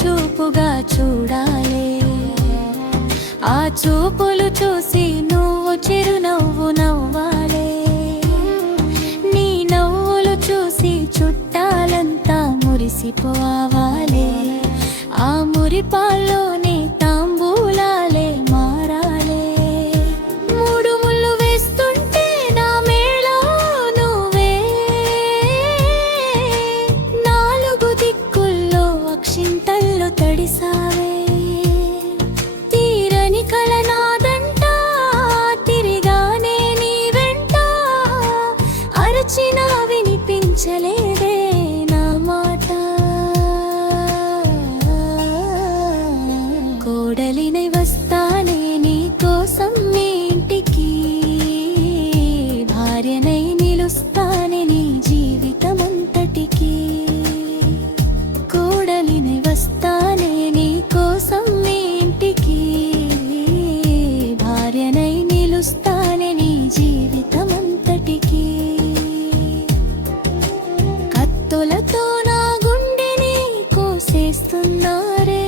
చూపుగా చూడాలి. ఆ చూపులు చూసి నువ్వు చిరునవ్వు నవ్వాలి. నీ నవ్వులు చూసి చుట్టాలంతా మురిసిపోవాలి. ఆ మురిపాల్లోనే తాంబూలాలే మారాలే. మూడు ముళ్ళు వేస్తుంటే నా మేళో నువ్వే, నాలుగు దిక్కుల్లో అక్షింతల్లో తడిసావే. తీరని కల నాదంట, తిరిగానే నీ వెంట, అరచినా వినిపించలేదే నా మాట. కోడలినై వస్తానే నీ కోసం మీ ఇంటికి, భార్యనై నిలుస్తానే నీ జీవితమంతటికి. కోడలినై వస్తానే నీ కోసం మీ ఇంటికి, భార్యనై నిలుస్తానే నీ జీవితమంతటికి. కత్తులతో నా గుండెని కోసేస్తున్నారే,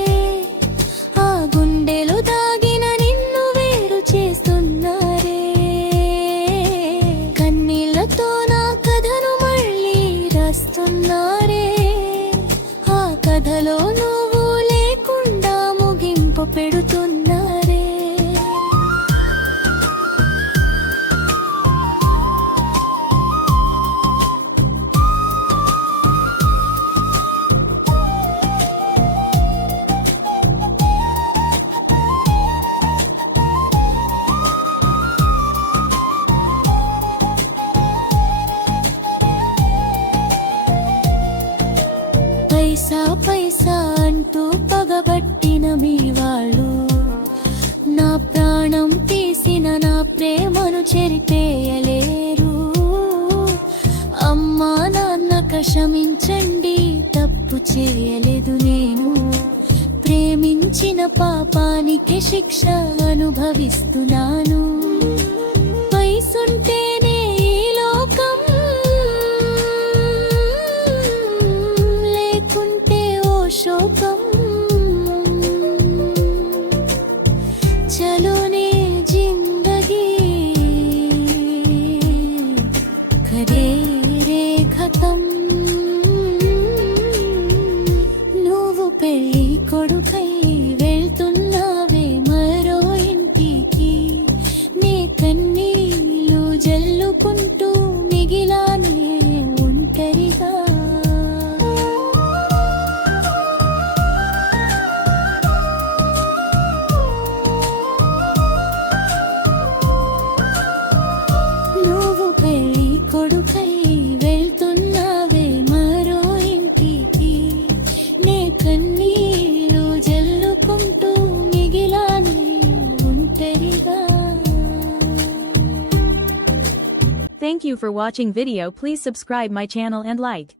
ఆ గుండెలో దాగిన నిన్ను వేరు చేస్తున్నారే. కన్నీళ్లతో నా కథను మళ్ళీ రాస్తున్నారే, ఆ కథలో నువ్వు లేకుండా ముగింపు పెడుతున్నారే. పైసా పైసా అంటూ పగబట్టిన మీ వాళ్ళు, నా ప్రాణం తీసిన నా ప్రేమను చెరిపేయలేరు. అమ్మా నాన్న క్షమించండి, తప్పు చేయలేదు నేను. ప్రేమించిన పాపానికి శిక్ష అనుభవిస్తున్నాను. పైసుంటేనే ఈ లోకం, శోకం. చలోనే జిందగీ ఖరే రే ఖతం. నువ్వు పెళ్ళి కొడుకై వెళ్తున్నావే మరో ఇంటికి, నీ కన్నీళ్ళు జల్లుకుంటూ మిగిలానే ఒంటరిగా. పెళ్ళి కొడుకై వెళ్తున్నావే మరో ఇంటికి, నే కన్నీళ్ళు జల్లుకుంటూ మిగిలానే ఒంటరిగా. Thank you for watching video. Please subscribe my channel and like.